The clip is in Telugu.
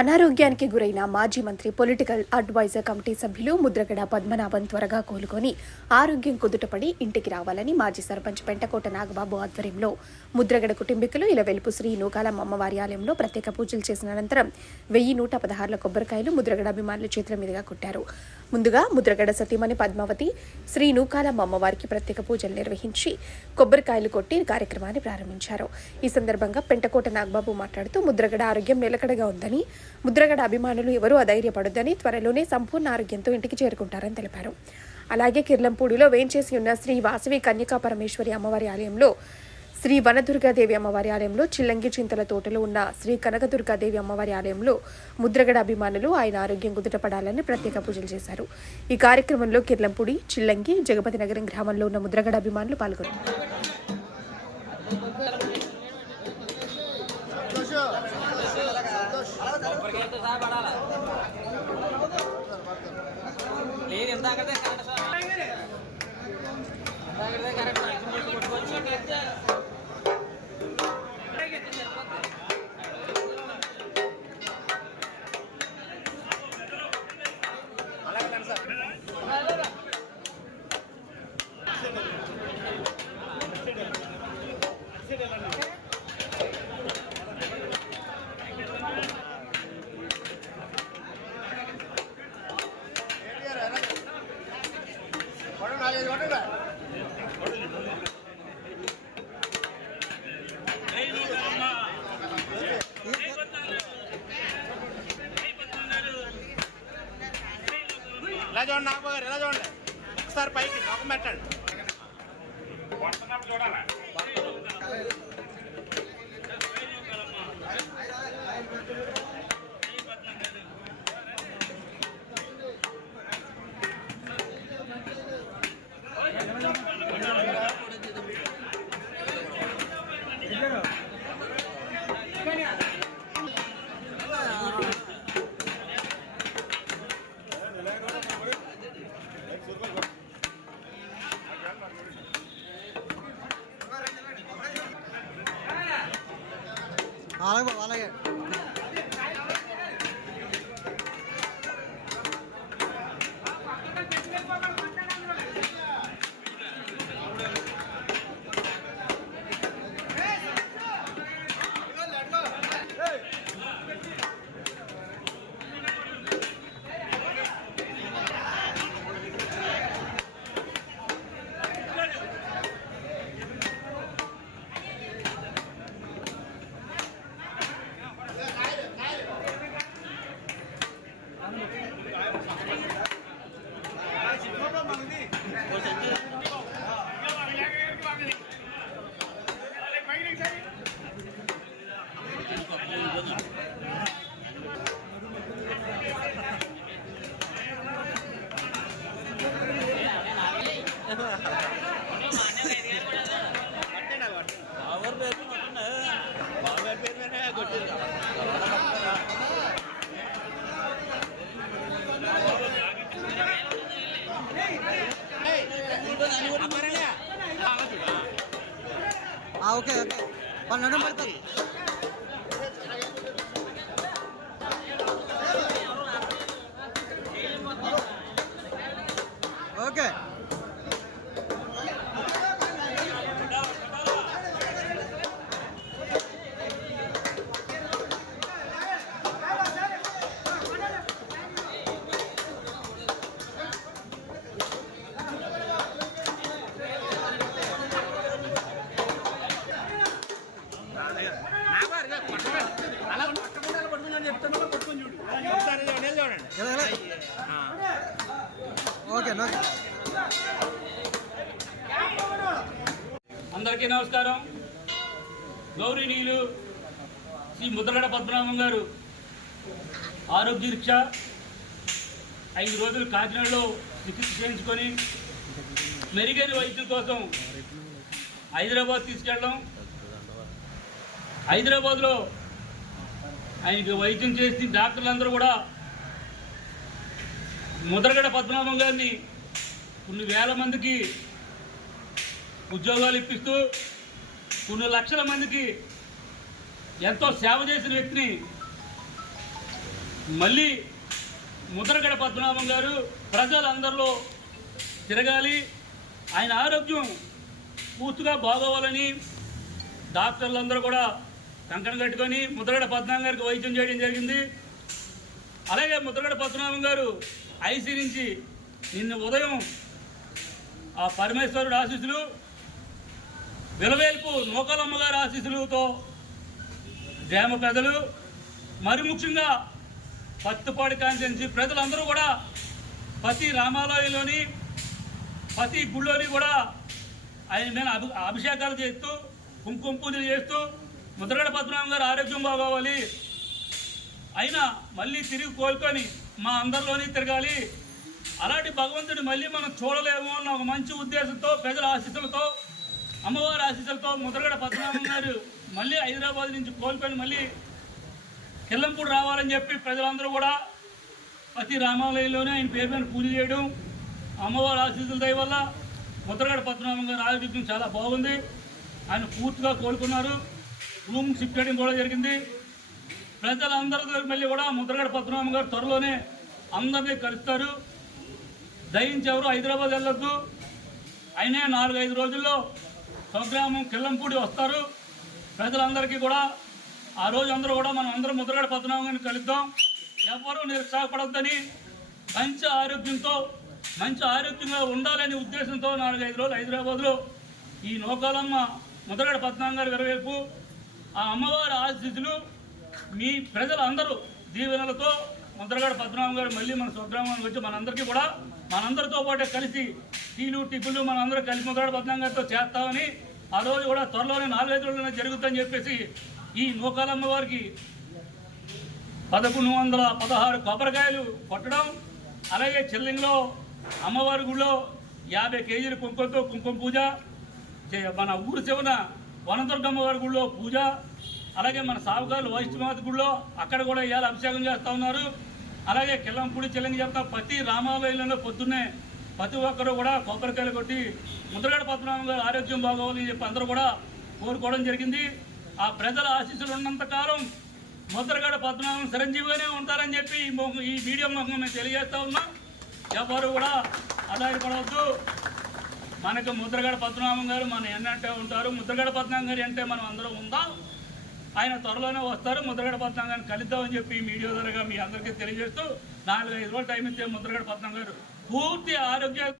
అనారోగ్యానికి గురైన మాజీ మంత్రి పొలిటికల్ అడ్వైజర్ కమిటీ సభ్యులు ముద్రగడ పద్మనాభం త్వరగా కోలుకొని ఆరోగ్యం కుదుటపడి ఇంటికి రావాలని మాజీ సర్పంచ్ పెంటకోట నాగబాబు ఆధ్వర్యంలో ముద్రగడ కుటుంబీకులు ఇలవెలుపు శ్రీ నూకాలం అమ్మవారి ఆలయంలో ప్రత్యేక పూజలు చేసిన అనంతరం వెయ్యి నూట పదహారుల కొబ్బరికాయలు ముద్రగడ అభిమానుల చేతుల మీదుగా కొట్టారు. ముందుగా ముద్రగడ సతీమణి పద్మావతి శ్రీ నూకాలమ్మ అమ్మవారికి ప్రత్యేక పూజలు నిర్వహించి కొబ్బరికాయలు కొట్టి కార్యక్రమాన్ని ప్రారంభించారు. ఈ సందర్భంగా పెంటకోట నాగబాబు మాట్లాడుతూ ముద్రగడ ఆరోగ్యం నిలకడగా ఉందని ముద్రగడ అభిమానులు ఎవరూ అధైర్యపడొద్దని త్వరలోనే సంపూర్ణ ఆరోగ్యంతో ఇంటికి చేరుకుంటారని తెలిపారు. అలాగే కిర్లంపూడిలో వేంచేసి ఉన్న శ్రీ వాసవి కన్యకా పరమేశ్వరి అమ్మవారి ఆలయంలో శ్రీ వనదుర్గాదేవి అమ్మవారి ఆలయంలో చిల్లంగి చింతల తోటలో ఉన్న శ్రీ కనకదుర్గాదేవి అమ్మవారి ఆలయంలో ముద్రగడ అభిమానులు ఆయన ఆరోగ్యం కుదుటపడాలని ప్రత్యేక పూజలు చేశారు. ఈ కార్యక్రమంలో కిర్లంపూడి చిల్లంగి జగపతి నగరం గ్రామంలో ఉన్న ముద్రగడ అభిమానులు పాల్గొన్నారు. లేదు ఇందాకదే ఇలా చూడండి నాగబాబు గారు ఇలా చూడండి. ఒకసారి పైకి ఒక పెట్టండి చూడాలి আরেকবার అలాగే బావగారి పేరు మీద కొట్టండి. బావగారి పేరు మీదనే కొట్టింది. ఏయ్, అమ్మారానే? ఆ, చూడు. ఆ, ఓకే ఓకే వాళ్ళు నడుము పడుతుంది అందరికీ నమస్కారం. గౌరీనీయులు శ్రీ ముద్రగడ పద్మనాభం గారు ఆరోగ్య రిక్ష ఐదు రోజులు కాకినాడలో చికిత్స చేయించుకొని మెరుగైన వైద్యం కోసం హైదరాబాద్ తీసుకెళ్ళడం. హైదరాబాద్లో ఆయనకి వైద్యం చేసి డాక్టర్లందరూ కూడా ముద్రగడ పద్మనాభం గారిని కొన్ని వేల మందికి ఉద్యోగాలు ఇప్పిస్తూ కొన్ని లక్షల మందికి ఎంతో సేవ చేసిన వ్యక్తిని మళ్ళీ ముద్రగడ పద్మనాభం గారు ప్రజలందరిలో తిరగాలి. ఆయన ఆరోగ్యం పూర్తిగా బాగోవాలని డాక్టర్లందరూ కూడా కంకణం కట్టుకొని ముద్రగడ పద్మనాభం గారికి వైద్యం చేయడం జరిగింది. అలాగే ముద్రగడ పద్మనాభం గారు ఐసీ నుంచి నిన్న ఉదయం ఆ పరమేశ్వరుడు ఆశీస్సులు విలవేల్పు నూకలమ్మ గారి ఆశీస్సులతో గ్రామ పెద్దలు మరి ముఖ్యంగా పత్తిపాడి కాన్స్టిట్యున్సీ ప్రజలందరూ కూడా ప్రతి రామాలయంలోని ప్రతి గుళ్ళోని కూడా ఆయన మీద అభి అభిషేకాలు చేస్తూ కుంకుమ పూజలు చేస్తూ ముద్రగడ పద్మనాభం గారు ఆరోగ్యం బాగోవాలి. అయినా మళ్ళీ తిరిగి కోలుకొని మా అందరిలోని తిరగాలి. అలాంటి భగవంతుడిని మళ్ళీ మనం చూడలేము అన్న ఒక మంచి ఉద్దేశంతో ప్రజల ఆశీస్సులతో అమ్మవారి ఆశీస్సులతో ముద్రగడ పద్మనాభం గారు మళ్ళీ హైదరాబాద్ నుంచి కోల్పోయిన మళ్ళీ కిల్లంపూడి రావాలని చెప్పి ప్రజలందరూ కూడా ప్రతి రామాలయంలోనే ఆయన పేరు మీద పూజ చేయడం అమ్మవారి ఆశీస్సుల దయ వల్ల ముద్రగడ పద్మనాభం గారి ఆరోగ్యం చాలా బాగుంది. ఆయన పూర్తిగా కోలుకున్నారు. రూమ్ షిఫ్ట్ చేయడం కూడా జరిగింది. ప్రజలందరితో మళ్ళీ కూడా ముద్రగడ పద్మనాభం గారు త్వరలోనే అందరినీ కలుస్తారు. దయించి ఎవరు హైదరాబాద్ వెళ్ళొద్దు. అయినా నాలుగైదు రోజుల్లో స్వగ్రామం కిల్లంపూడి వస్తారు. ప్రజలందరికీ కూడా ఆ రోజు అందరూ కూడా మనం అందరం ముద్రగడ పద్మనాభం కలుద్దాం. ఎవరూ నిరుత్సాహపడద్దని మంచి ఆరోగ్యంతో మంచి ఆరోగ్యంగా ఉండాలనే ఉద్దేశంతో నాలుగైదు రోజులు హైదరాబాద్లో ఈ నౌకాలమ్మ ముద్రగడ పద్మనాభం గారి వెరవేపు ఆ అమ్మవారి ఆశీస్సులు మీ ప్రజలందరూ దీవెనలతో ముద్రగడ పద్మనాభం గారు మళ్ళీ మన స్వగ్రామానికి వచ్చి మనందరికీ కూడా మనందరితో పాటు కలిసి టీలు టిఫిన్లు మనందరూ కలిసి ముద్రగడ పద్మనాభం గారితో చేస్తామని ఆ రోజు కూడా త్వరలోనే నాలుగైదు జరుగుతుందని చెప్పేసి ఈ నూకాలమ్మ వారికి పదకొండు వందల పదహారు కొబ్బరికాయలు కొట్టడం అలాగే చెల్లింగ్లో అమ్మవారి గుడిలో యాభై కేజీల కుంకుమతో కుంకుమ పూజ చే- మన ఊరు చివన వనదుర్గమ్మ వారి గుడిలో పూజ అలాగే మన సావుకారులు వైష్ణమాత గుడిలో అక్కడ కూడా ఇవాళ అభిషేకం చేస్తూ ఉన్నారు. అలాగే కిల్లంపూడి చెల్లింగి చెప్తా ప్రతి రామాలయంలో పొద్దున్నే ప్రతి ఒక్కరు కూడా కొబ్బరికాయలు కొట్టి ముద్రగడ పద్మనాభం గారు ఆరోగ్యం బాగోవాలని చెప్పి అందరూ కూడా కోరుకోవడం జరిగింది. ఆ ప్రజల ఆశీస్సులు ఉన్నంత కాలం ముద్రగడ పద్మనాభం చిరంజీవిగానే ఉంటారని చెప్పి ఈ ఈ వీడియో మొహం మేము తెలియజేస్తా ఉన్నాం. ఎవరు కూడా ఆధారపడవద్దు మనకు ముద్రగడ పద్మనాభం గారు మన ఎన్నంటే ఉంటారు. ముద్రగడ పద్మనాభం గారు అంటే మనం అందరం ఉందాం. ఆయన త్వరలోనే వస్తారు. ముద్రగడ పద్మనాభం గారిని కలుద్దామని చెప్పి మీడియా ద్వారా మీ అందరికీ తెలియజేస్తూ నాలుగైదు రోజులు టైం ఇస్తే ముద్రగడ పద్మనాభం గారు పూర్తి ఆరోగ్య